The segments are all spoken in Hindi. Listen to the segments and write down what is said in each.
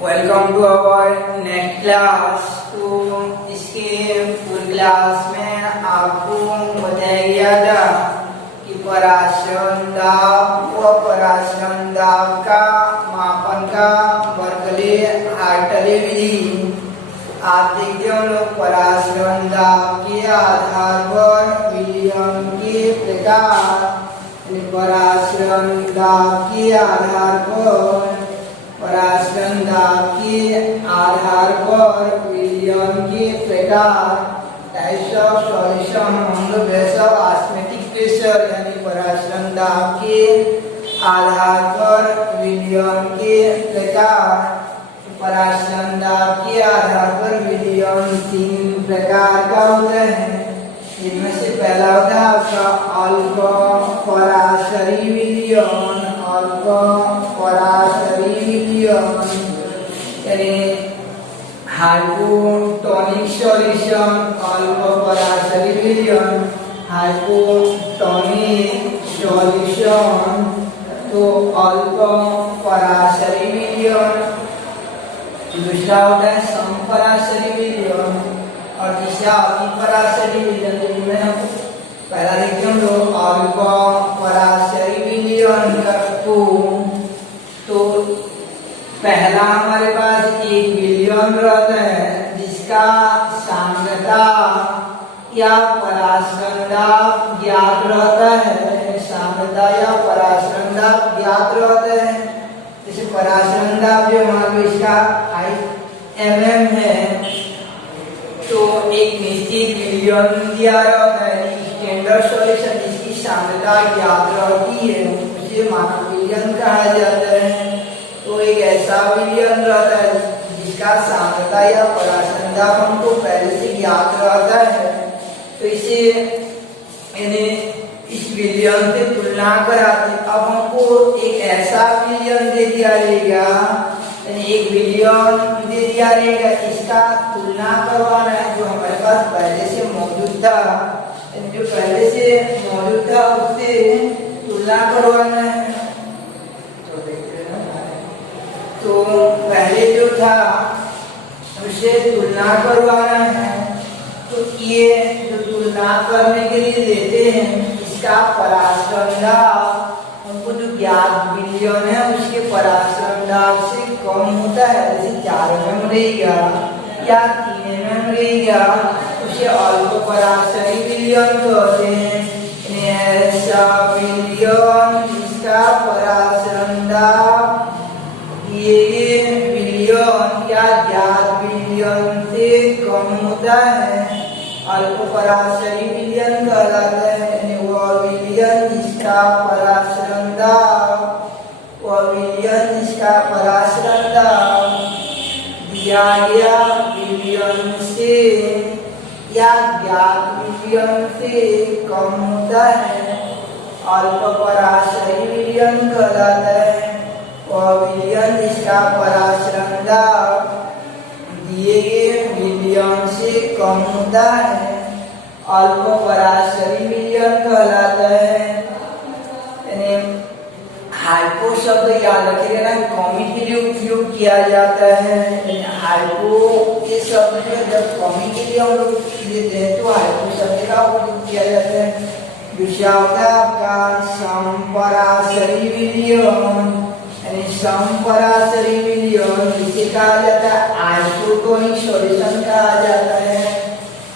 Welcome to our next class. तो इसके फुल क्लास में आपको बताया गया था कि पराश्रयण दाब व पराश्रयण दाब का मापन का बर्कले हार्टले विधि। आप देखते हो लोग पराश्रयण दाब के आधार पर विलियम के प्रकार, पराश्रयण दाब के आधार पर पराश्रयण दाब के आधार पर विलियम के प्रकार types of solution on the base of osmotic pressure, यानी पराश्रयण दाब के आधार पर विलियम के प्रकार। पराश्रयण दाब के आधार पर विलियम 3 प्रकार का होता है। इनमें से पहला होता है आपका अल्प पराशरी विलियम। अल्प पराशरी विलियम यानी हाइपोटोनिक सॉल्यूशन। अल्प पराशरी विलियम हाइपोटोनिक सॉल्यूशन। तो अल्प पराशरी विलियम। दूसरा होता है समपराशरी विलियम और तीसरा अतिपराशरी विलियम। जिनमें हम पहला देखते हैं लोग अल्प पराशरी विलियम तो पहला हमारे पास एक विलियम रहता है जिसका सांद्रता या पराश्रयण दाब ज्ञात रहता है। सांद्रता या पराश्रयण दाब ज्ञात रहता है। जैसे पराश्रयण दाब जो मान लो इसका 5 mm है तो एक निश्चित विलियम दिया रहता है। स्टैंडर्ड सॉल्यूशन जिसकी सांद्रता ज्ञात रहती है उसे मानक विलियम कहा जाता है। तो एक ऐसा विलियम रहता है जिसका सांद्रता या पराश्रयण दाब हमको पहले से ज्ञात रहता है। तो इसे यानी इस विलियम से तुलना कराते। अब हमको एक ऐसा विलियम दे दिया जाएगा, यानी एक विलियम दे दिया जाएगा, इसका तुलना करवाना है जो हमारे पास पहले से मौजूद था। जो पहले से मौजूद था उससे तुलना करवाना है। तो पहले जो था उससे तुलना करवाना है। तो ये जो तुलना करने के लिए देते हैं इसका पराश्रयण दाब हमको जो ज्ञात विलियम है उसके पराश्रयण दाब से कम होता है। जैसे 4 mm रहेगा या 3 mm रहेगा उसे अल्प पराशरी विलियम कहते हैं। ऐसा विलियम जिसका पराश्रयण दाब ये विलियम या ज्ञात विलियम से कम होता है अल्प पराशरी विलियम कहलाता है। वह विलियम जिसका पराश्रयण दाब दिया गया विलियम से या ज्ञात विलियम से कम होता है अल्प पराशरी विलियम कहलाता है। वह विलियम जिसका पराश्रयण दाब दिए गए विलियम से कम होता है अल्प पराशरी विलियम कहलाता है। यानी हाइपो शब्द याद रखिएगा ना, कमी के लिए उपयोग किया जाता है। हाइपो ये शब्द जो जब कमी के लिए हम लोग देते हैं तो हाइपो शब्द का उपयोग किया जाता है। दूसरा होता है आपका समपराशरी विलियम। समपराशरी विलियम जिसे कहा जाता है आइसोटोनिक सॉल्यूशन कहा जाता है।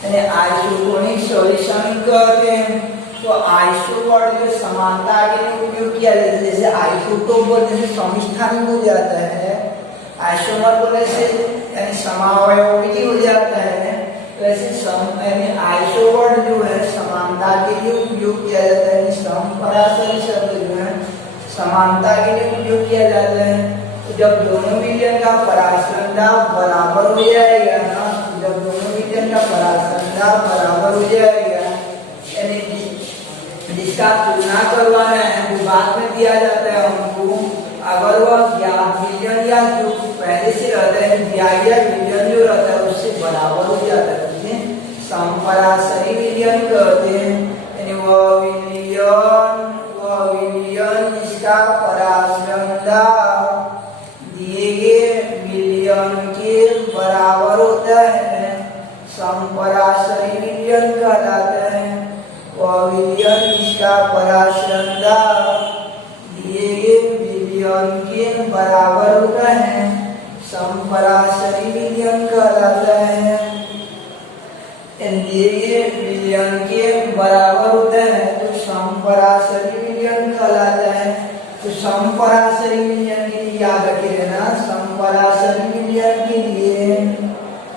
यानी आइसोटोनिक सॉल्यूशन कहते हैं। तो आइसो वर्ड जो समानता के लिए उपयोग किया जाता है। जैसे आइसोटोप बोलने से समस्थानिक हो जाता है, आइसोमर बोलने से यानी समावयवी हो जाता है। तो ऐसे यानी आइसो वर्ड जो है समानता के लिए उपयोग किया जाता है। समपराशरी शब्द जो है समानता के लिए उपयोग किया जाता है। तो जब दोनों विलियम का पराश्रयण दाब बराबर हो जाएगा ना, जब दोनों विलियम का पराश्रयण दाब बराबर हो जाएगा यानी जिसका तुलना करवाना है वो बाद में दिया जाता है हमको। अगर वह ज्ञात विलियम या जो पहले से रहता है दिया गया विलियम जो रहता है उससे बराबर हो जाता है उसे समपराशरी विलियम कहते हैं। यानी वह विलियम जिसका पराश्रयण दाब दिए गए संपराशरी विलयन कहलाता है। वह विलयन जिसका पराशरण दाब दिए गए विलयन के बराबर होता है संपराशरी विलयन कहलाता है। दिए गए विलयन के बराबर होता है तो संपराशरी विलयन कहलाता है। तो संपराशरी विलयन के लिए याद रखे रहना, संपराशरी विलयन के लिए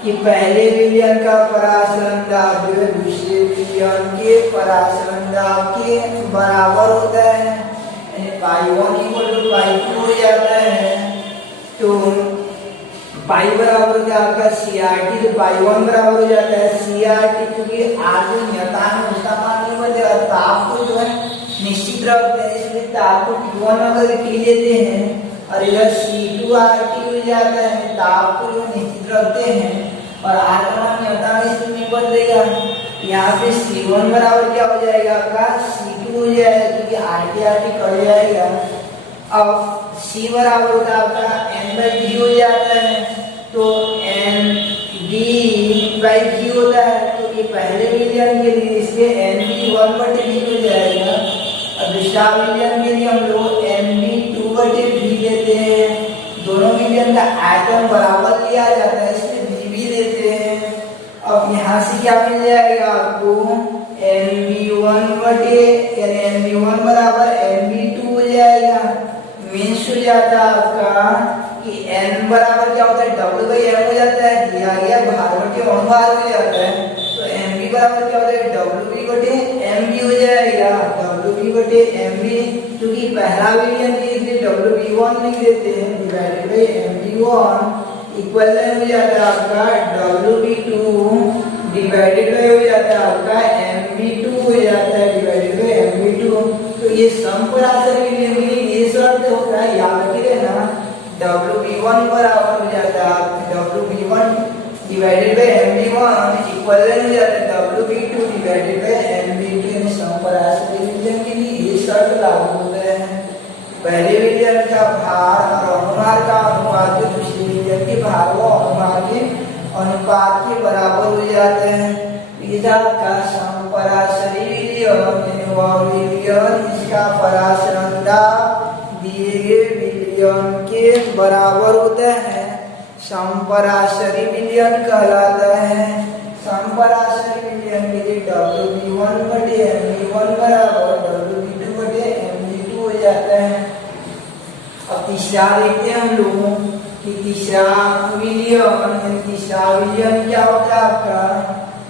कि पहले विलयन का पराशरण दाब जो है दूसरे विलयन के पराशरण दाब के बराबर होता है, यानी पाई 1 = पाई 2 हो जाता है। तो पाई बराबर होता है आपका CRT, तो पाई 1 बराबर हो जाता है CRT, क्योंकि आज नियतांक उसका मान नहीं बदलेगा, ताप को जो है निश्चित रखते हैं, इसलिए ताप को T1 अगर लिख लेते हैं और इधर C2RT हो जाता है, ताप को जो निश्चित रखते हैं और R का मान नियतांक इसमें नहीं बदलेगा। यहाँ पे C1 बराबर क्या हो जाएगा आपका C2 हो जाएगा, क्योंकि RT कट जाएगा। अब C बराबर होता है आपका N/G हो जाता है, तो ND/G होता है, तो ये पहले विलयन के लिए इसलिए NB 1/V हो जाएगा और दूसरा विलयन के लिए हम लोग NB 2/V लेते हैं। दोनों विलयन का आयतन बराबर लिया जाता है, इसलिए VB लेते हैं। अब यहाँ से क्या मिल जाएगा आपको NB1 यानी NB1 बराबर NB2 हो जाएगा। मीन्स हो जाता है आपका कि N बराबर क्या होता है W/M हो जाता है, दिया गया भार बटे भार हो जाता है। तो MB बराबर क्या होता है WB/MB हो जाएगा, WB/MB, क्योंकि पहला विलयन के लिए WB1 लिख देते हैं डिवाइडेड बाय MB1 इक्वल हो जाता है आपका WB2 डिवाइडेड बाय हो जाता है आपका MB2 हो जाता है डिवाइडेड बाय MB2। तो ये संपराशरी विलयन के लिए ये शर्त होता है, याद रखिए ना, WB1 बराबर हो जाता है WB1 divided by MB1 equal हो जाता है WB2 डिवाइडेड बाय MB2, यानी संपराशरी विलयन के लिए ये शर्त लागू होता है। पहले विलयन का भार और अनुभार का अनुपात जो दूसरे विलयन के भार व अनुभार के अनुपात के बराबर हो जाते हैं। इधर का संपराशरी विलयन वह विलयन जिसका पराशरण दाब दिए गए विलयन के बराबर होता है संपराशरी विलयन कहलाता है। संपराशरी विलयन के लिए WB1/MB1 बराबर WB2/MB2 हो जाता है। अब तीसरा देखते हैं हम लोग कि तीसरा विलयन क्या होता है आपका।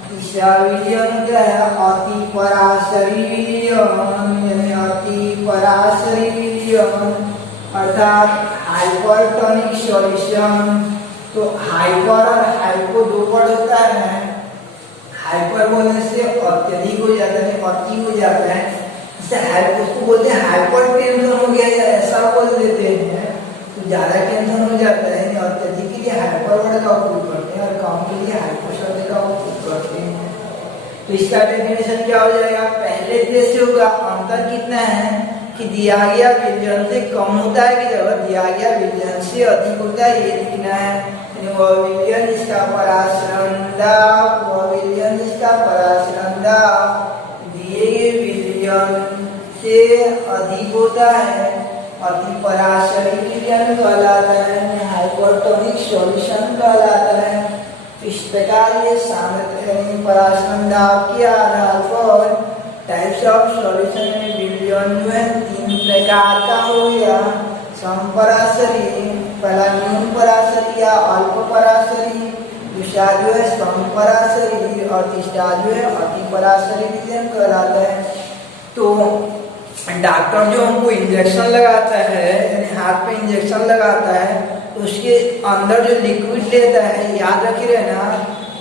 तीसरा विलयन क्या है अतिपराशरी विलयन, यानी अतिपराशरी विलयन अर्थात हाइपरटोनिक सॉल्यूशन। तो हाइपर और हाइपो दो वर्ड होता है, हाइपर बोलने से अत्यधिक हो जाता है, अति हो जाता है, इससे उसको बोलते हैं हाइपर टेंशन हो गया या ऐसा बोल देते हैं, तो ज्यादा टेंशन हो जाता है। अत्यधिक के लिए हाइपर वर्ड का उपयोग करते हैं और कम के लिए हाइपो शब्द का उपयोग करते हैं। तो इसका डेफिनेशन क्या हो जाएगा, पहले से होगा अंतर कितना है कि दिया गया विलयन से कम होता है कि जब दिया गया विलयन से अधिक होता है, ये लिखना है। वह विलयन जिसका पराशरण दाब दिए गए विलयन से अधिक होता है अतिपराशरी विलयन कहलाता है, हाइपरटोनिक सॉल्यूशन कहलाता है। इस प्रकार ये सांद्रता पराशरण दाब के आधार पर टाइप्स ऑफ सॉल्यूशन में विलयन जो है 3 प्रकार का हो गया। संपराशरी, पहला न्यून पराशरी या अल्प पराशरी, दूसरा जो है संपराशरी और तीसरा जो है अतिपराशरी विलयन कहलाता है। तो डॉक्टर जो हमको इंजेक्शन लगाता है, यानी हाथ पे इंजेक्शन लगाता है, तो उसके अंदर जो लिक्विड लेता है, याद रखिए ना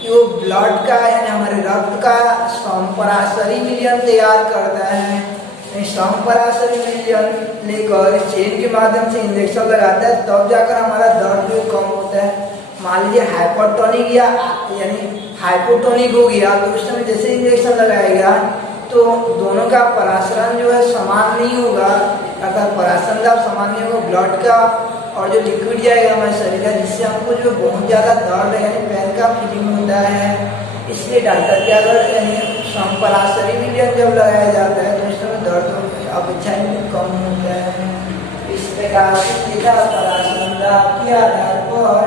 कि वो ब्लड का यानी हमारे रक्त का संपराशरी विलयन तैयार करता है। संपराशरी विलयन लेकर चेन के माध्यम से इंजेक्शन लगाता है, तब जाकर हमारा दर्द जो कम होता है। मान लीजिए हाइपरटोनिक या यानी हाइपोटोनिक हो गया, तो उस समय जैसे इंजेक्शन लगाएगा तो दोनों का पराशरण जो है समान नहीं होगा, अगर पराशरण दाब समान नहीं होगा ब्लड का और जो लिक्विड जाएगा हमारे शरीर का, जिससे हमको जो बहुत ज़्यादा दर्द यानी पेन का फीलिंग होता है। इसलिए डॉक्टर क्या करते हैं, समपराशरी विलयन जब लगाया जाता है तो उस समय दर्द अपेक्षाएं कम होता है। इस प्रकार से सीधा पराशरंदा के आधार पर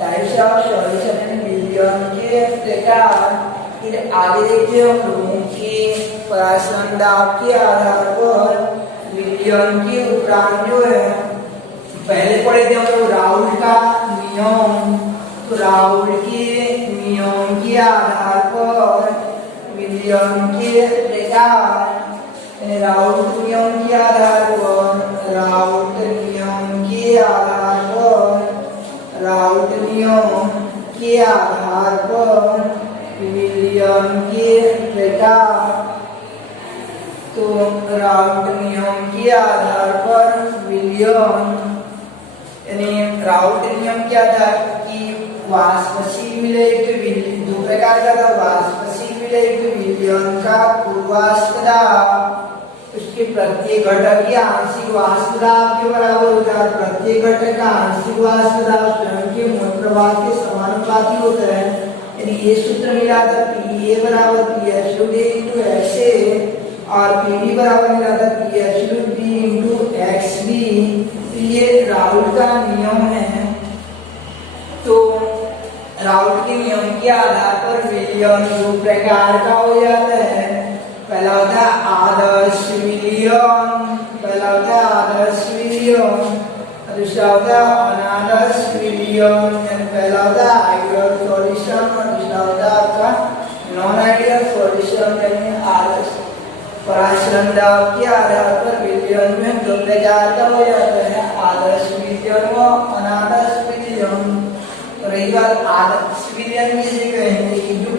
टाइप्स ऑफ सॉल्यूशन एंड विलयन के प्रकार। फिर आगे देखिए हम लोगों की पराशरंदा के आधार पर विलयन के उपरांत जो है, पहले पढ़े थे हम लोग राउल का नियम। तो राउल के नियम के आधार पर विलयन के प्रकार। राउल नियम के आधार पर, राउल नियम के आधार पर, राउल नियम के आधार पर विलयन के प्रकार। तो राउल नियम के आधार पर विलयन, यानी राउल नियम क्या था कि वाष्पशील विलय दो प्रकार का था, वाष्पशील विलय विलयन का पूर्वाश्म दाब उसके प्रत्येक घटक की आंशिक वाष्प दाब के बराबर होता है। प्रत्येक घटक का आंशिक वाष्प दाब स्वयं के मोल प्रवाह के समानुपाती होता है। यानी ये सूत्र मिला था पी ए बराबर पी एब्सोल्यूट ए इंटू एक्स ए, और पी डी बराबर मिला था P absolute B into x B. ये राउल का नियम है। तो राउल के नियम के आधार पर विलयन दो प्रकार का हो जाता है। पहला होता है आदर्श विलयन, पहला होता है आदर्श विलयन, दूसरा होता है अनादर्श विलयन। पहला होता है आइडियल सॉल्यूशन और दूसरा होता है आपका नॉन आइडियल सॉल्यूशन। यानी आदर्श पराशरंदा के आधार पर विलयन में दो प्रकार का हो जाता है, आदर्श विलयन व अनादर्श विलयन। रही बात आदर्श विलयन की कहेंगे कि जो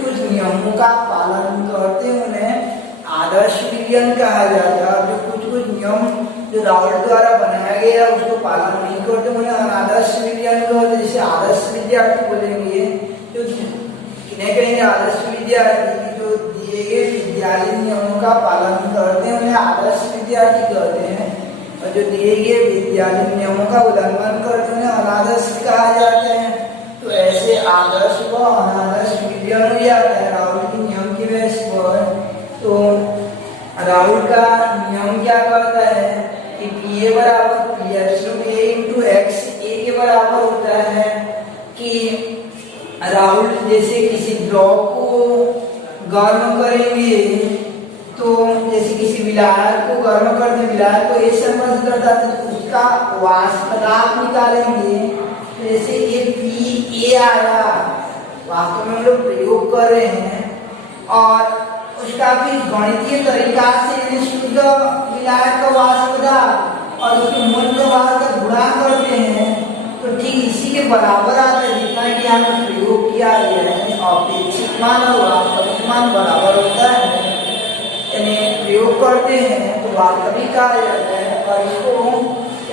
कुछ नियमों का पालन करते हैं उन्हें आदर्श विलयन कहा जाता है, और जो कुछ नियम जो राउल द्वारा बनाया गया उसको पालन नहीं करते उन्हें अनादर्श विलयन कहते हैं। जैसे आदर्श विद्यार्थी बोलेंगे तो किन्हें कहेंगे, आदर्श विद्यार्थी जो दिए गए विद्यालय नियमों का पालन करते हैं उन्हें आदर्श विद्यार्थी कहते हैं, और जो दिए गए विद्यालय नियमों का उल्लंघन करते हैं उन्हें अनादर्श कहा जाता है। तो ऐसे आदर्श व अनादर्श विलयन हो जाता है राउल के नियम की बेस पर। तो राउल का नियम क्या कहता है कि पी ए बराबर पी एब्सोल्यूट ए इंटू एक्स ए के बराबर होता है। कि राउल जैसे किसी ब्लॉक को गर्म करेंगे, तो जैसे किसी विलायक को गर्म करते विलायक को ए संबंध करता है तो उसका वाष्प दाब निकालेंगे। जैसे ये पी ए आया, वास्तव में हम लोग प्रयोग कर रहे हैं, और उसका फिर गणितीय तरीका से शुद्ध विलायक का वाष्प दाब और उसके मोल प्रवाह का गुणा करते हैं, तो ठीक इसी के बराबर आता है जितना कि यहाँ पर प्रयोग किया गया है। अपेक्षित मान और वास्तविक मान बराबर होता है, यानी प्रयोग करते हैं तो वास्तविक कहा जाता है, और इसको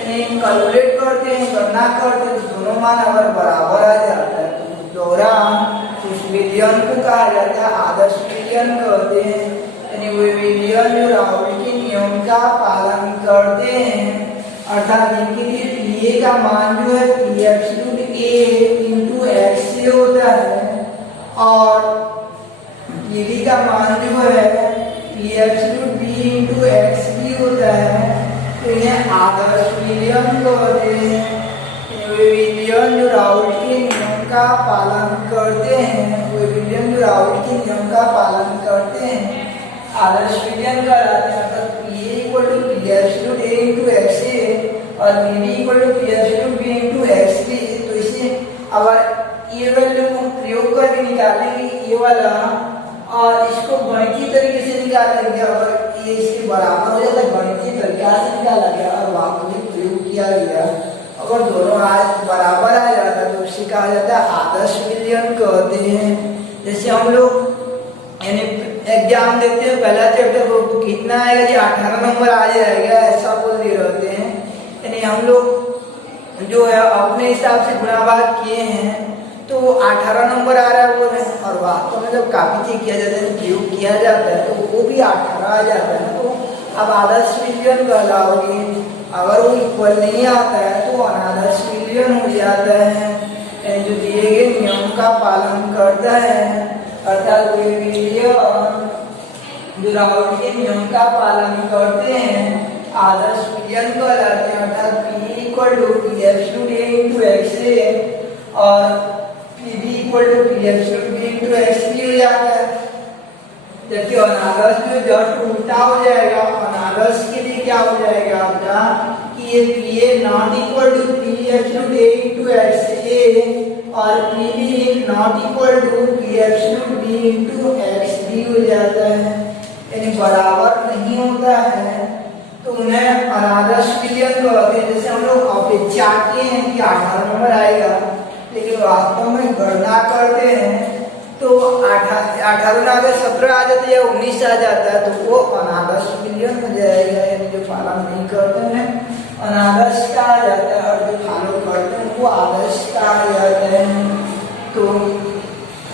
कैलकुलेट करते हैं, गणना करते हैं तो दोनों मान अगर बराबर आ जाता है तो उस दौरान उस विलयन को कहा जाता है आदर्श विलयन कहते हैं। यानी वे विलयन जो राउल के नियम का पालन करते हैं, अर्थात इनके लिए पी ए का मान जो है पी एब्सोल्यूट ए इंटू एक्स से होता है, और पी डी का मान जो है P absolute B into x B होता है। तो इन्हें आदर्श विलयन कहते हैं। वे विलयन जो राउल के नियम का पालन करते हैं, वे विलयन जो राउल के नियम का पालन करते हैं आदर्श विलयन कहलाते हैं। अर्थात p a equal to p absolute A into x ए और P d equal to p absolute B into x b. तो इसे अगर ये वैल्यू प्रयोग करके निकालेंगे ये वाला, और इसको गणितीय तरीके से निकालेंगे, अगर ये इसके बराबर हो जाता है गणितीय तरीका से निकाला गया और वास्तविक प्रयोग किया गया, अगर दोनों आज बराबर आ जाता है तो उसे कहा जाता है आदर्श विलयन कहते हैं। जैसे हम लोग यानी एग्जाम देते हैं, पहला चैप्टर को कितना आएगा जी 18 नंबर आ जाएगा ऐसा बोलते रहते हैं। यानी हम लोग जो है अपने हिसाब से गुणा भाग किए हैं तो 18 नंबर आ रहा है वो है, और वास्तव में जब काफी चेक किया जाता है प्रयोग किया जाता है तो वो भी 18 आ जाता है। तो अब आदर्श विलयन कहलाओगे, अगर वो इक्वल नहीं आता है तो अनादर्श विलयन हो जाता है। जो दिए गए नियम का पालन करता है अर्थात वे विलियन जो राउल के नियम का पालन करते हैं आदर्श विलियन कहलाते हैं। अर्थात P equal to p absolute A into x ए और p equal to p absolute B into x b हो जाता है। जबकि अनादर्श जो जस्ट उल्टा हो जाएगा, अनादर्श के लिए क्या हो जाएगा आपका कि ये p a not equal to p absolute A into x ए और p b not equal to p absolute B into x b हो जाता है, यानी बराबर नहीं होता है, तो उन्हें अनादर्श विलियन कहते हैं। जैसे हम लोग अपेक्षा किए हैं कि 18 नंबर आएगा, लेकिन वास्तव में गणना करते हैं तो 18 ना अगर 17 आ जाता है या 19 आ जाता है तो वो अनादर्श विलियन हो जाएगा, यानी जो पालन नहीं करते हैं अनादर्श कहा जाता है और जो फॉलो करते हैं वो आदर्श कहा जाता है। तो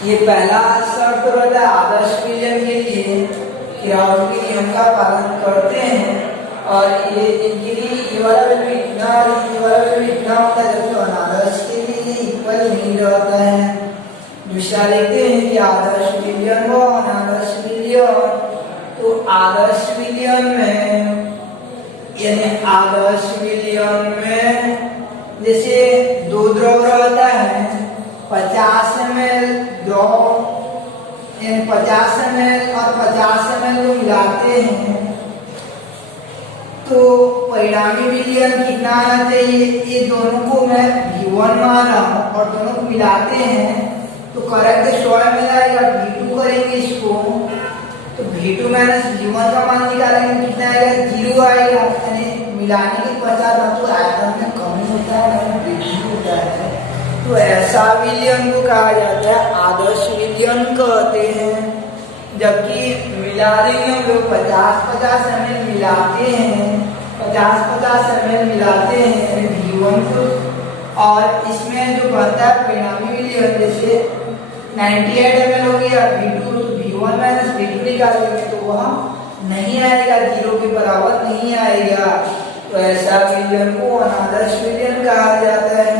ये पहला शर्त रहता है आदर्श विलियन के लिए कि राउल के नियम का पालन करते हैं और ये इनके लिए ये वाला वैल्यू इतना और ये वाला वैल्यू इतना होता है, जबकि अनादर्श के लिए ये इक्वल नहीं रहता है। दूसरा देखते हैं कि आदर्श विलियन व अनादर्श विलियन। तो आदर्श विलियन में यानी आदर्श विलियन में जैसे दो द्रव रहता है 50 ml द्रव, यानी 50 ml और 50 ml को मिलाते हैं तो परिणामी विलियन कितना आना चाहिए। ये दोनों को मैं V1 मान रहा हूँ और दोनों को मिलाते हैं तो करेक्ट स्वयं में आएगा V2 करेंगे इसको तो V2 माइनस V1 का मान निकालेंगे कितना आएगा 0 आएगा, यानी मिलाने के पश्चात ना तो आयतन में कमी होता है ना वृद्धि होता है। तो ऐसा विलियन को कहा जाता है आदर्श विलियन कहते हैं। जबकि मिला देंगे हम लोग 50-50 ml मिलाते हैं, 50-50 ml मिलाते हैं V1 को और इसमें जो बनता है परिणामी विलियन जैसे 98 ml हो गया V1 माइनस V2 निकालेंगे तो वह नहीं आएगा, 0 के बराबर नहीं आएगा। तो ऐसा विलियन को अनादर्श विलियन कहा जाता है।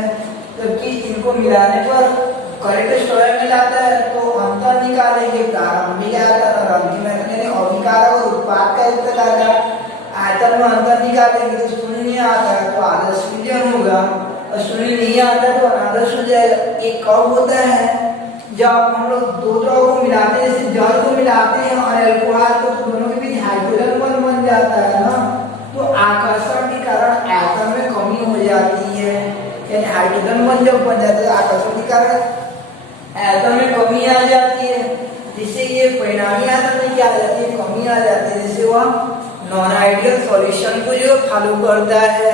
जबकि इनको मिलाने पर करेक्ट स्वयं मिलाता है तो अंतर निकालेंगे प्रारंभिक आयतन और अंतिम आयतन, यानी अभिकारक और उत्पाद का युक्त का आयतन में अंतर निकालेंगे तो शून्य आता है तो आदर्श विलियन होगा और शून्य नहीं आता है तो अनादर्श हो जाएगा। ये कब होता है जब हम लोग दो द्रव को मिलाते हैं, जैसे जल को मिलाते हैं और अल्कोहल को, तो दोनों के बीच हाइड्रोजन बॉन्ड बन जाता है ना, तो आकर्षण के कारण आयतन में कमी हो जाती है, यानी हाइड्रोजन बॉन्ड जब बन जाता है आकर्षण के कारण आयतन में कमी आ जाती है, जिससे ये परिणामी आयतन में क्या आ जाती है कमी आ जाती है, जिससे वह नॉन आइडियल सॉल्यूशन को जो फॉलो करता है,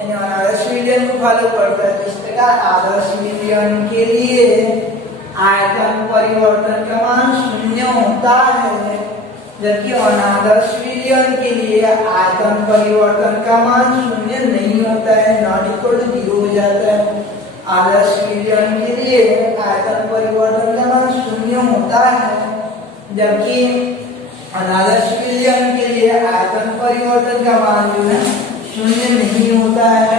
यानी आदर्श विलियन को फॉलो करता है। तो इस प्रकार आदर्श विलियन के लिए आयतन परिवर्तन का मान 0 होता है, जबकि अनादर्श विलियन के लिए आयतन परिवर्तन का मान 0 नहीं होता है, नॉट इक्वल टू 0 हो जाता है। आदर्श विलियन के लिए आयतन परिवर्तन का मान 0 होता है, जबकि अनादर्श विलियन के लिए आयतन परिवर्तन का मान जो है 0 नहीं होता है।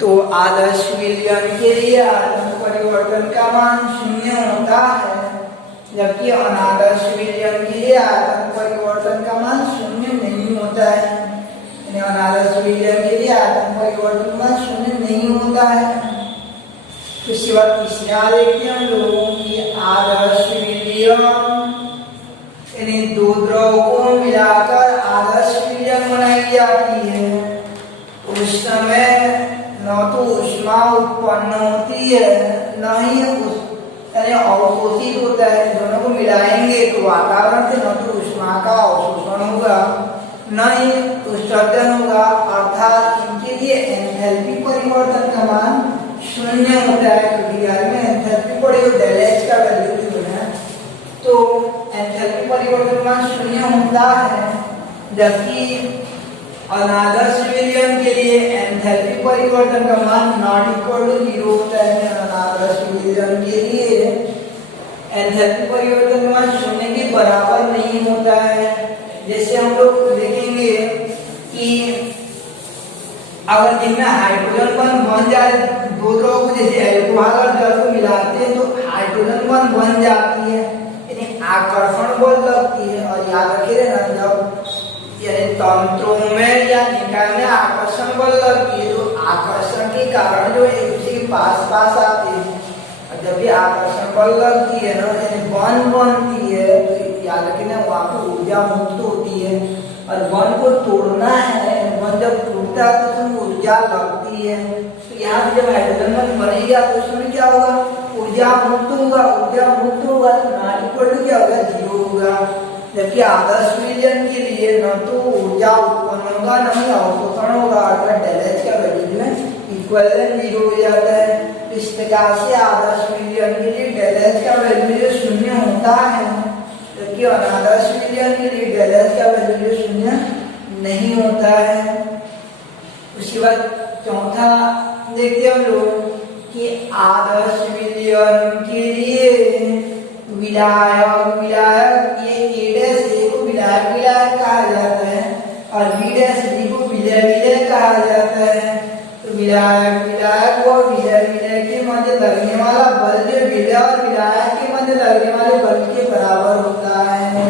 तो आदर्श विलियन के लिए आयतन परिवर्तन का मान 0 होता है, जबकि अनादर्श विलियन के लिए आयतन परिवर्तन का मान 0 नहीं होता है। अनादर्श विलियन के लिए आयतन परिवर्तन का मान 0 नहीं होता है। तो सिवा तीसरा देखते हैं हम लोगों की आदर्श विलियन, यानी दो द्रव को मिलाकर आदर्श विलियन बनाई जाती है। उस समय न तो ऊष्मा उत्पन्न होती है न ही यानी अवशोषित होता है। दोनों को मिलाएंगे तो वातावरण से न तो ऊष्मा का अवशोषण होगा न ही उत्सर्जन होगा, अर्थात इनके लिए एंथैल्पी परिवर्तन का मान 0 होता है, क्योंकि यार में एंथैल्पी पढ़े डेल एच का वैल्यू जो है तो एंथैल्पी परिवर्तन का मान 0 होता है, जबकि अनादर्श विलियन के लिए एंथैल्पी परिवर्तन का मान नॉट इक्वल टू 0 होता है। अनादर्श विलियन के लिए एंथैल्पी परिवर्तन का मान 0 के बराबर नहीं होता है। जैसे हम लोग देखेंगे कि कि अगर जिनमें हाइड्रोजन बन जाए, दो द्रव को जैसे अल्कोहल और जल को मिलाते हैं तो हाइड्रोजन बन जाती है, यानी आकर्षण बल लगती है। और याद रखिए ना, जब यानी तंत्रों में या निकाय में आकर्षण बल लगती है तो आकर्षण के कारण जो एक दूसरे के पास आते हैं। और जब भी आकर्षण बल लगती है ना, यानी बन बनती है, तो याद रखिए ना, वहाँ पर ऊर्जा मुक्त होती है। और वन को तोड़ना है, वन जब टूटता है तो उसमें ऊर्जा लगती है। तो यहाँ पे जब हाइड्रोजन बंध बनेगा तो उसमें क्या होगा, ऊर्जा मुक्त होगा। ऊर्जा मुक्त होगा तो नॉट इक्वल टू क्या होगा, 0 होगा। जबकि आदर्श विलयन के लिए न तो ऊर्जा उत्पन्न होगा न ही अवशोषण होगा, अर्थात डेल एच का वैल्यू है इक्वल 0 हो जाता है। तो इस प्रकार से आदर्श विलयन के लिए डेल एच का वैल्यू 0 होता है, जबकि अनादर्श विलयन के लिए डेल एच का वैल्यू 0 नहीं होता है। उसके बाद चौथा देखते हैं हम लोग कि आदर्श विलयन के लिए विलायक ये A' को विलायक कहा जाता है और B' को विलय कहा जाता है। तो विलायक और विलय के मध्य लगने वाला बल जो विलय और विलायक के मध्य लगने वाले बल के बराबर होता है।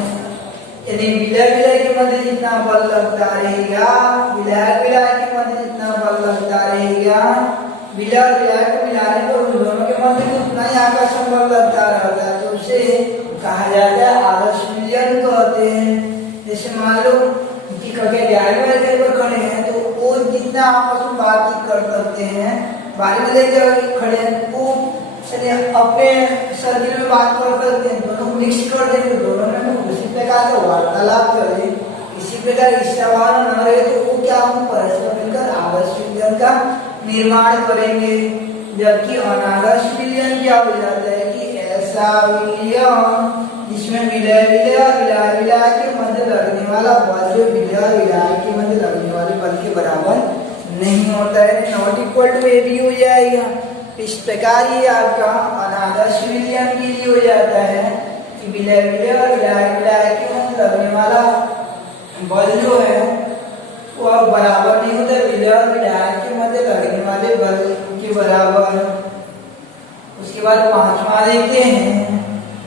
यानी विलय के मध्य जितना बल लगता रहेगा, विलायक के मध्य जितना बल लगता रहेगा, विलय और विलायक को मिलाने पर उन दोनों के मध्य उतना ही आकर्षण बल लगता रहता है। तो उसे कहा जाता है आदर्श विलयन कहते हैं। जैसे मान लो कि कभी ग्यारहवीं वाले पर खड़े हैं तो वो जितना आपस में बातचीत कर सकते हैं, बारी में लेके खड़े हैं वो अपने सर्किल में बात कर सकते हैं, दोनों को मिक्स कर देंगे, दोनों में उसी प्रकार का वार्तालाप करें, इसी प्रकार इच्छावान न रहे तो वो क्या हम परस्पर मिलकर आदर्श विलयन का निर्माण करेंगे। जबकि अनादर्श विलयन क्या हो जाता है कि ऐसा विलयन जिसमें विलय और विलाय के मध्य लगने वाला बल जो विलय और विलाय के मध्य लगने वाले बल के बराबर नहीं होता है, नॉट इक्वल टू AB हो जाएगा। इस प्रकार ये आपका अनादर्श विलयन के लिए हो जाता है कि विलय और विलाय के मध्य लगने वाला बल जो है वो अब बराबर नहीं होता विलय और विलाय के मध्य लगने वाले बल के बराबर। उसके बाद पांचवा देखते हैं,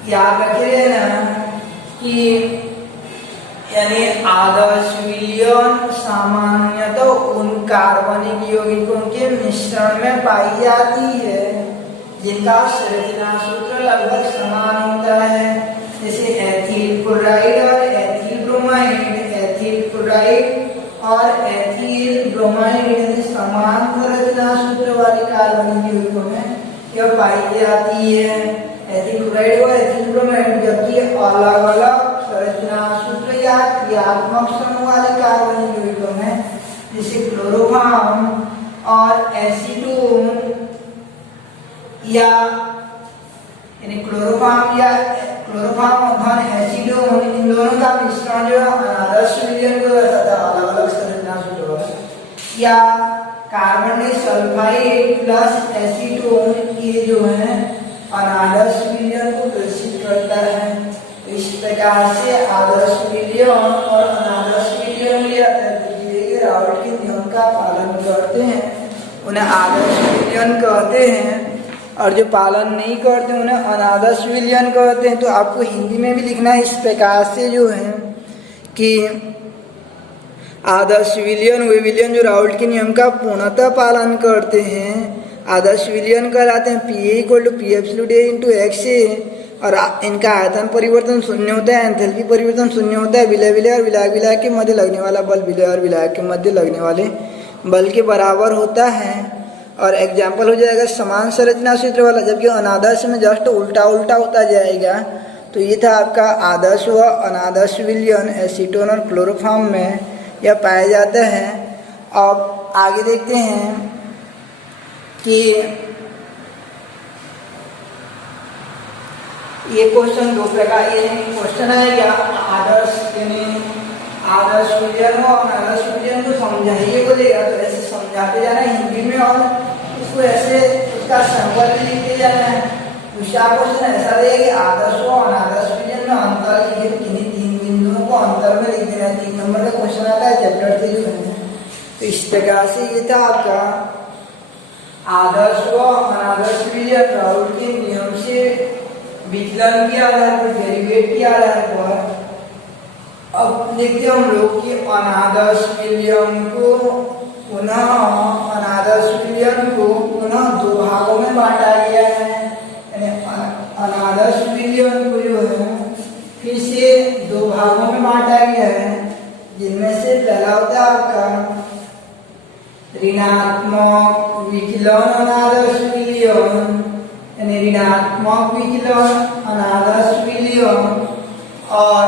याद रखिए ना कि यानी आदर्श विलयन सामान्यतः उन कार्बनिक यौगिकों के मिश्रण में पाई जाती है जिनका संरचना सूत्र लगभग समान होता है, जैसे एथिल क्लोराइड और एथिल ब्रोमाइड। एथिल क्लोराइड और एथिल ब्रोमाइड समान संरचना सूत्र वाले कार्बनिक यौगिकों में यह पाई जाती है, एथिल क्लोराइड और एथिल ब्रोमाइड। जबकि अलग अलग संरचना सूत्र या क्रियात्मक समूह वाले कार्बनिक यौगिकों में जैसे क्लोरोफॉर्म और एसीटोन या यानी क्लोरोफॉर्म और एसीटोन, इन दोनों का मिश्रण जो है अनादर्श विलयन को दर्शाता है, अलग अलग संरचना सूत्र। या कार्बन डाइसल्फाइड प्लस एसीटोन ये जो है अनादर्श विलयन को प्रदर्शित करता है। इस प्रकार से आदर्श विलयन और अनादर्श विलयन राउल्ट के नियम का पालन करते हैं उन्हें आदर्श विलयन कहते हैं, और जो पालन नहीं करते उन्हें अनादर्श विलयन कहते हैं। तो आपको हिंदी में भी लिखना है इस प्रकार से जो है कि आदर्श विलयन वे विलयन जो राउल्ट के नियम का पूर्णतः पालन करते हैं आदर्श विलयन कहलाते हैं। PA=P�absolute और इनका आयतन परिवर्तन शून्य होता है, एंथैल्पी परिवर्तन शून्य होता है, विलय और विलायक के मध्य लगने वाला बल विलय और विलायक के मध्य लगने वाले बल के बराबर होता है। और एग्जाम्पल हो जाएगा समान संरचना सूत्र वाला, जबकि अनादर्श में जस्ट उल्टा होता जाएगा। तो ये था आपका आदर्श व अनादर्श विलयन एसीटोन और क्लोरोफॉर्म में यह पाया जाता है। अब आगे देखते हैं कि ये क्वेश्चन दो प्रकार ये क्वेश्चन है या आदर्श विलयन और अनादर्श विलयन को समझाइए बोलेगा तो ऐसे समझाते जाना है हिंदी में और उसको ऐसे उसका संबंध भी लिखते जाना है। दूसरा क्वेश्चन ऐसा रहेगा कि आदर्श और अनादर्श विलयन में अंतर लिखे, किन्हीं 3 बिंदुओं को अंतर में लिख देना है। 3 नंबर का क्वेश्चन आता है चैप्टर से जो है इस प्रकार से ये था आपका आदर्श व अनादर्श विलियन राउल के नियम से विचलन के आधार पर, डेरिवेट के आधार पर अब देखते हम लोग कि अनादर्श विलियन को पुनः दो भागों में बांटा गया है। यानी अनादर्श विलियन को जो है फिर से दो भागों में बांटा गया है, जिनमें से पहला होता है आपका ऋणात्मक विचलन अनादर्श विलियन, यानी ऋणात्मक विचलन अनादर्श विलियन, और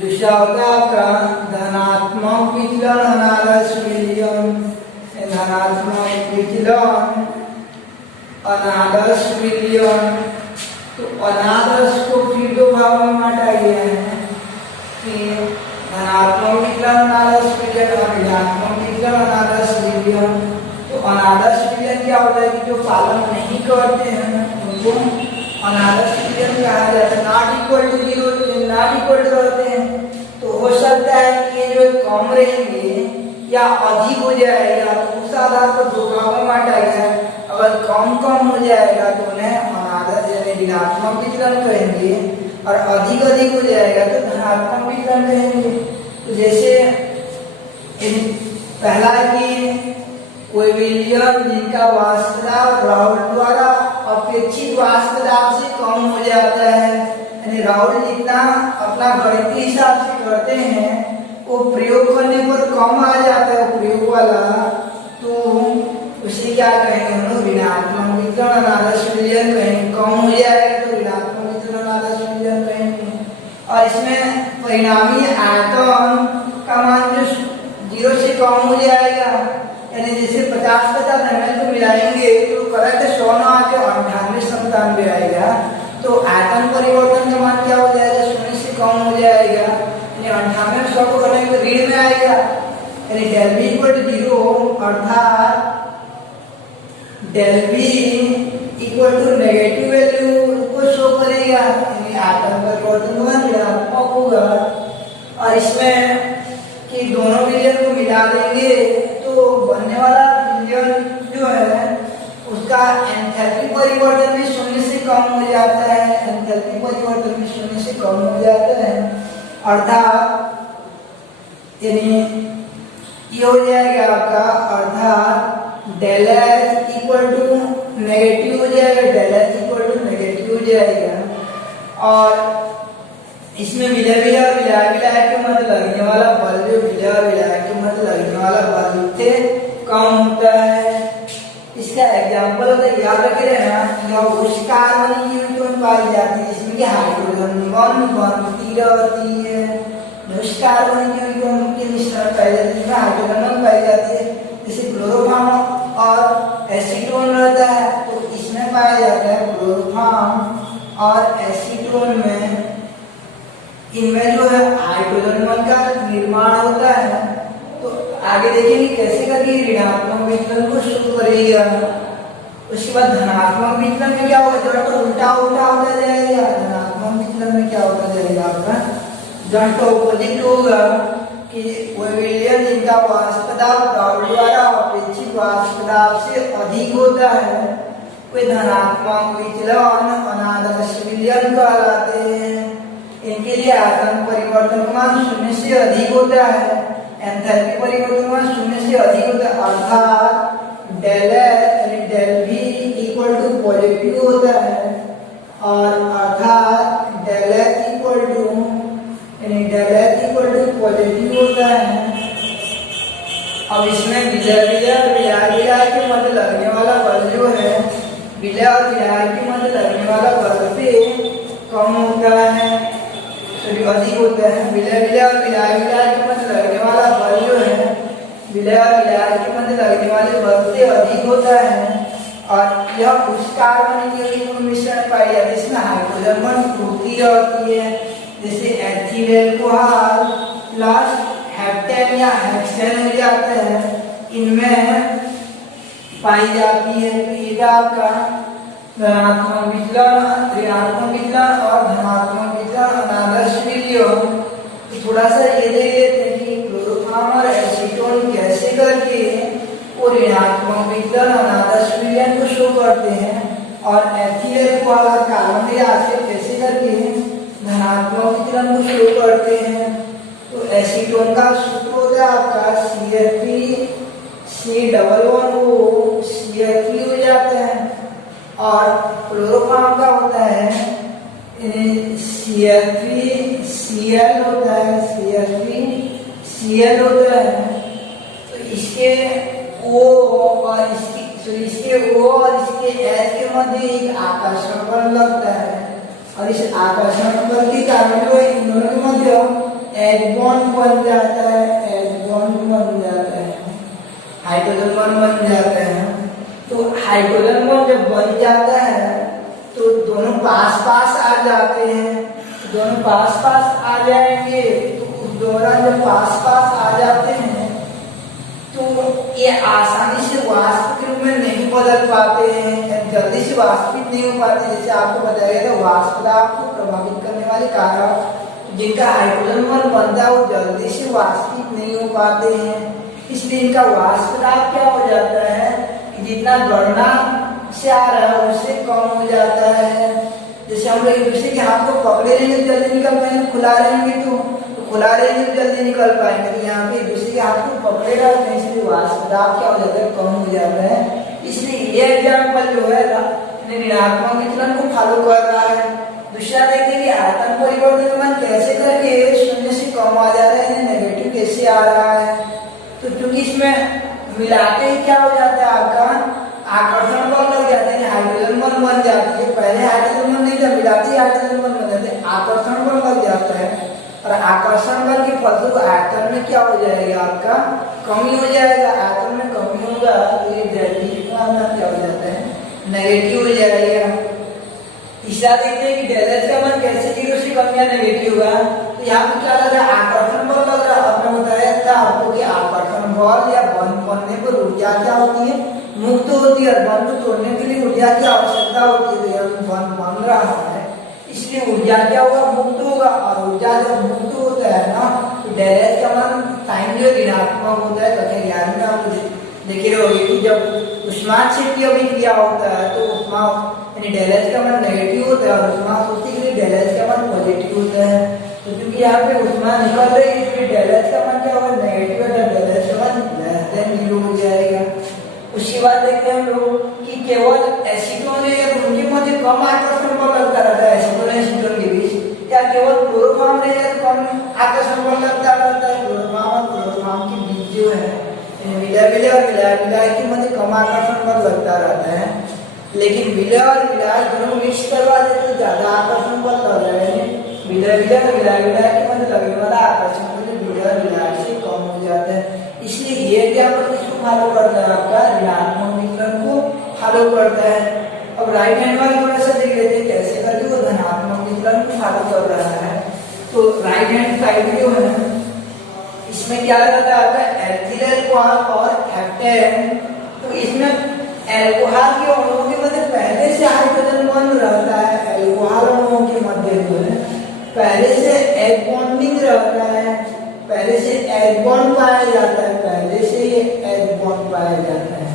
दूसरा होता है आपका धनात्मक विचलन अनादर्श विलियन, धनात्मक विचलन अनादर्श विलियन। तो अनादर्श को फिर दो भागों में बांटा गया है कि धनात्मक विचलन अनादर्श विलियन और ऋणात्मक विचलन अनादर्श विलियन। तो अनादर्श विलियन क्या होता है कि जो पालन नहीं करते हैं उनको अनादर्श विलियन कहा जाता है। Not equal to zero, not equal to रहते हैं तो हो सकता है कि ये जो कम रहेंगे या अधिक हो जाएगा, तो उस आधार पर दो भागों में बांटा गया है। अगर कम हो जाएगा तो उन्हें अनादर्श यानी ऋणात्मक विचलन कहेंगे, और अधिक हो जाएगा तो धनात्मक विचलन कहेंगे। तो जैसे पहला कि कोई विलियन जिनका वाष्प दाब राउल द्वारा अपेक्षित वाष्प दाब से कम हो जाता है, यानी राउल जितना अपना गणितीय हिसाब से करते हैं वो प्रयोग करने पर कम आ जाता है प्रयोग वाला, तो उसे क्या कहेंगे हम लोग ऋणात्मक विचलन अनादर्श विलियन कहेंगे। कम हो जाएगा तो ऋणात्मक विचलन अनादर्श विलियन कहेंगे। और इसमें परिणामी आयतन का मान जो 0 से कम हो जाएगा, यानी जैसे 50 ml को मिलाएंगे तो करेक्ट 100 ना आके 98-97 आएगा, तो आयतन परिवर्तन का मान क्या हो जाएगा, 0 से कम हो जाएगा, यानी 98 100 को करेंगे तो ऋण में आएगा, यानी del v इक्वल टू 0, अर्थात del v equal to negative value को शो करेगा, यानी आयतन परिवर्तन का मान ऋणात्मक होगा। और इसमें कि दोनों विलियन को मिला देंगे तो बनने वाला विलियन जो है उसका एंथैल्पी परिवर्तन भी 0 से कम हो जाता है, एंथैल्पी परिवर्तन भी 0 से कम हो जाता है, अर्थात यानी ये हो जाएगा आपका, अर्थात del h equal to negative हो जाएगा, del h equal to negative हो जाएगा। और इसमें विलय और विलायक के मध्य लगने वाला बल जो विलय और विलायक के मध्य लगने वाला बल से कम होता है। इसका एग्जांपल अगर याद रखे रहना, यह उस कार्बन की यूनिट पाई जाती है जिसमें कि हाइड्रोजन बनती रहती है। उस कार्बन की यूनिट के मिश्रण पाई जाती है जिसमें हाइड्रोजन पाई जाती है, जैसे क्लोरोफॉर्म और एसीटोन रहता है, तो इसमें पाया जाता है क्लोरोफॉर्म और एसीटोन में, इनमें जो है हाइड्रोजन बॉन्ड का निर्माण होता है। तो आगे देखेंगे कैसे करके ऋणात्मक विचलन को शुरू करेगा। उसके बाद धनात्मक विचलन में क्या होगा, जड़ तो उल्टा होता जाएगा। धनात्मक विचलन में क्या होता जाएगा आपका, जड़ तो ऑपोजिट होगा कि वो विलियन जिनका वाष्प दाब राउल द्वारा अपेक्षित वाष्प दाब से अधिक होता है, वे धनात्मक विचलन अनादर्श विलियन कहलाते हैं। इनके लिए आयतन परिवर्तन का मान 0 से अधिक होता है, एंथैल्पी परिवर्तन का मान 0 से अधिक होता है, अर्थात del h यानी del v equal to positive होता है, और अर्थात del h इक्वल टू यानी del h equal to positive होता है। अब इसमें विलय और विलायक के मध्य लगने वाला बल जो है, विलय और विलायक के मध्य लगने वाला बल से कम होता है, अधिक होता है। विलय और विलायक के मध्य लगने वाला बल जो है, विलय और विलायक के मध्य लगने वाले बल से अधिक होता है। और यह उस कार्बन की मिश्रण पाई जाती है जिसमें हाइड्रोजन बॉन्ड टूटती रहती है, जैसे एथिल अल्कोहल प्लस हेप्टेन या हेक्सेन हो जाता है, इनमें पाई जाती है। तो ये आपका धनात्मक विचलन, ऋणात्मक विचलन और धनात्मक विचलन अनादर्श विलियन। थोड़ा सा ये देख लेते हैं कि क्लोरोफॉर्म और एसीटोन कैसे करके वो ऋणात्मक विकिरण अनादर्श विलयन को शो करते हैं, और एथिलेट वाला कार्बन डाइऑक्साइड कैसे करके धनात्मक विकिरण को शो करते हैं। तो एसीटोन का सूत्र होता है आपका CH3 C11O CH3 हो जाता है, और क्लोरोफॉर्म का होता है CH3 Cl होता है, CH3 Cl होता है। तो इसके O और इसके O और इसके H के मध्य एक आकर्षण बल लगता है, और इस आकर्षण बल के कारण जो इन दोनों के मध्य H बॉन्ड बन जाता है, H बॉन्ड बन जाता है, हाइड्रोजन बॉन्ड बन जाते हैं। तो हाइड्रोजन बॉन्ड जब बन जाता है तो दोनों पास पास आ जाते हैं, दोनों पास पास आ जाएंगे। तो उस दौरान जब पास पास आ जाते हैं तो ये आसानी से वाष्प के रूप में नहीं बदल पाते हैं, जल्दी से वाष्पित नहीं हो पाते। जैसे आपको बताया गया था, वाष्प दाब को प्रभावित करने वाले कारक जिनका हाइड्रोजन बॉन्ड बनता है वो जल्दी से वाष्पित नहीं हो पाते हैं, इसलिए इनका वाष्प दाब क्या हो जाता है कि जितना गणना से आ रहा है उससे कम हो जाता है। जैसे हम लोग एक दूसरे के हाथ को पकड़े रहेंगे तो जल्दी निकल पाएंगे, खुला रहेंगे तो खुला रहेंगे तो जल्दी निकल पाएंगे। तो यहाँ पे एक दूसरे के हाथ को पकड़े रहते हैं, इसलिए वाष्प दाब क्या हो जाता है, कम हो जाता है। इसलिए ये एग्जाम्पल जो है ऋणात्मक विचलन को फॉलो कर रहा है। दूसरा देखते कि आयतन परिवर्तन कैसे करके शून्य से कम आ जा रहा है, नेगेटिव कैसे आ रहा है। तो क्योंकि इसमें मिलाते ही क्या हो जाता है, आपका आकर्षण बल लग जाता है, हाइड्रोजन बॉन्ड बन जाती है। पहले हाइड्रोजन बॉन्ड नहीं था, मिलाते ही हाइड्रोजन बॉन्ड बन जाते हैं, आकर्षण बल लग जाता है। और आकर्षण बल के फलस्वरूप आयतन में क्या हो जाएगा, आपका कमी हो जाएगा। आयतन में कमी होगा तो ये क्या हो जाता है, नेगेटिव हो जाएगा। तीसरा देखते हैं कि डेल एच का मान कैसे 0 से कम या नेगेटिव होगा। तो यहाँ पे क्या लग रहा है, आकर्षण बल लग रहा है। आपने बताया था आपको कि आकर्षण बल या बंध बनने पर ऊर्जा क्या होती है, मुक्त होती है, और बंध तोड़ने के लिए ऊर्जा की आवश्यकता होती है। तो बंध बन रहा है इसलिए ऊर्जा क्या होगा, मुक्त होगा, और ऊर्जा जब मुक्त होता है ना तो डेल एच का मान टाइम जो ऋणात्मक होता है। कक्षा 11 में आप देखे रहोगे कि जब उष्माक्षेपीय अभिक्रिया होता है तो उष्मा यानी डेल एच का मान नेगेटिव होता है, और उष्मा शोषी के लिए डेल एच का मान पॉजिटिव होता है। तो क्योंकि यहाँ पे उष्मा निकल रही है इसलिए डेल एच का मान क्या होगा, नेगेटिव है, डेल एच का मान लेस देन 0 हो जाएगा। उसके बाद देखते हैं हम लोग कि केवल एसीटोन है उनके मध्य कम आकर्षण बल लगता रहता है, एसीटोन एसीटोन के बीच, या केवल क्लोरोफॉर्म रहेगा तो कम आकर्षण बल लगता रहता है। क्लोरोफॉर्म और क्लोरोफॉर्म के बीच जो है विलय और विलय के मध्य कम आकर्षण बल लगता रहता है। लेकिन विलय और विलय दोनों मिक्स करवा देते तो ज्यादा आकर्षण बल लग जाएगा। विलय के मध्य लगने वाला आकर्षण बल विलय और विलय से कम हो जाता है। इसलिए ये एग्जाम्पल किसको फॉलो करता है, आपका ऋणात्मक विकिरण को फॉलो करता है। अब राइट हैंड वाला थोड़ा सा देख लेते हैं कैसे करके वो धनात्मक विकिरण को फॉलो कर रहा है। तो राइट हैंड साइड जो है इसमें क्या रहता है, आपका एथिल अल्कोहल और हेप्टेन। तो इसमें अल्कोहल के अणुओं के मध्य पहले से हाइड्रोजन बॉन्ड रहता है, अल्कोहल अणुओं के मध्य जो है पहले से एच बॉन्डिंग रहता है, पहले से एच बॉन्ड पाया जाता है, पहले से ये एच बॉन्ड पाया जाता है,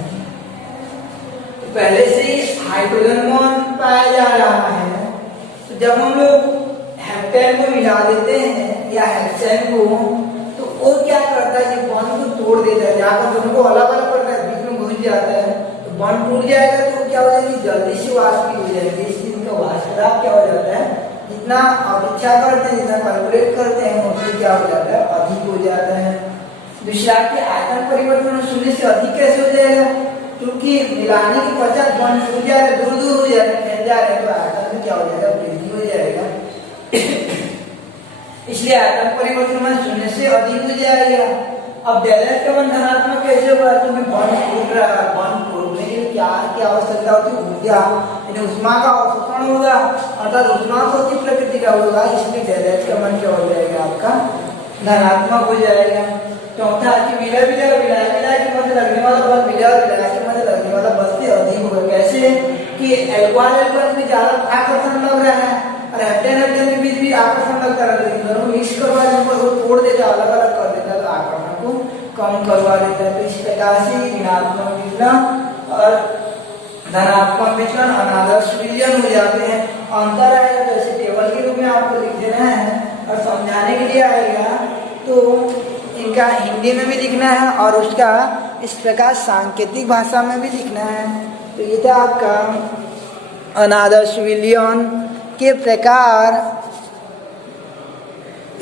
तो पहले से ही हाइड्रोजन बॉन्ड पाया जा रहा है। तो जब हम लोग हेप्टेन को मिला देते हैं या हेक्सेन को, तो वो क्या करता है, ये बॉन्ड को तोड़ देता है, जाकर दोनों को अलग अलग करता है, बीच में घुस जाता है, तो बॉन्ड टूट जाएगा तो क्या हो जाएगी, जल्दी से वाष्पित हो जाएगी। इसलिए इनका वाष्प दाब क्या हो जाता है, जितना अपेक्षा करते हैं, जितना कैलकुलेट करते हैं उससे क्या हो जाता है, अधिक हो जाता है। दूसरा के आयतन परिवर्तन शून्य से अधिक कैसे हो जाएगा, क्योंकि मिलाने के पश्चात बॉन्ड टूट जाएगा, दूर दूर हो जाएगा, फैल जाएगा, तो आयतन में क्या हो जाएगा, वृद्धि हो जाएगा। इसलिए आयतन परिवर्तन शून्य से अधिक हो जाएगा। अब डेल एच का मान धनात्मक कैसे होगा, क्योंकि बॉन्ड टूट रहा है, बॉन्ड तोड़ने के लिए क्या आवश्यकता होती है, ऊर्जा यानी उष्मा का अवशोषण होगा, अर्थात उष्मा शोषी प्रकृति का होगा। इसलिए डेल एच का मान क्या हो जाएगा, आपका धनात्मक हो जाएगा। चौथा कि विलय के मध्य लगने वाला बल विलय और विलय के मध्य लगने वाला बल से अधिक होगा। कैसे कि अल्कोहल में ज्यादा आकर्षण लग रहा है और हेप्टेन के बीच भी आकर्षण लगता रहता है, दोनों मिक्स करवा देने पर वो तोड़ देता, अलग अलग कर देता, तो आकर्षण को कम करवा देता है। तो इस प्रकार से ऋणात्मक विचलन और धनात्मक विचलन अनादर्श विचलन हो जाते हैं। अंतर आएगा तो ऐसे टेबल के रूप में आपको लिख देना है और समझाने के लिए आएगा तो इनका हिंदी में भी लिखना है और उसका इस प्रकार सांकेतिक भाषा में भी लिखना है। तो ये था आपका अनादर्श विलयन के प्रकार,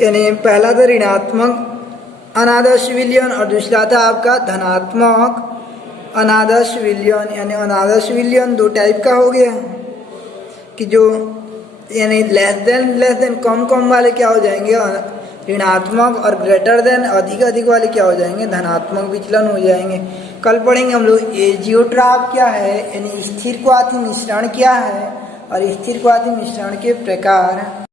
यानी पहला तो ऋणात्मक अनादर्श विलयन और दूसरा था आपका धनात्मक अनादर्श विलयन। यानी अनादर्श विलयन दो टाइप का हो गया कि जो यानी लेस देन कम वाले क्या हो जाएंगे ऋणात्मक, और ग्रेटर देन अधिक वाले क्या हो जाएंगे धनात्मक विचलन हो जाएंगे। कल पढ़ेंगे हम लोग एजियोट्रॉप क्या है, यानी स्थिर क्वाथी मिश्रण क्या है और स्थिर क्वाथी मिश्रण के प्रकार।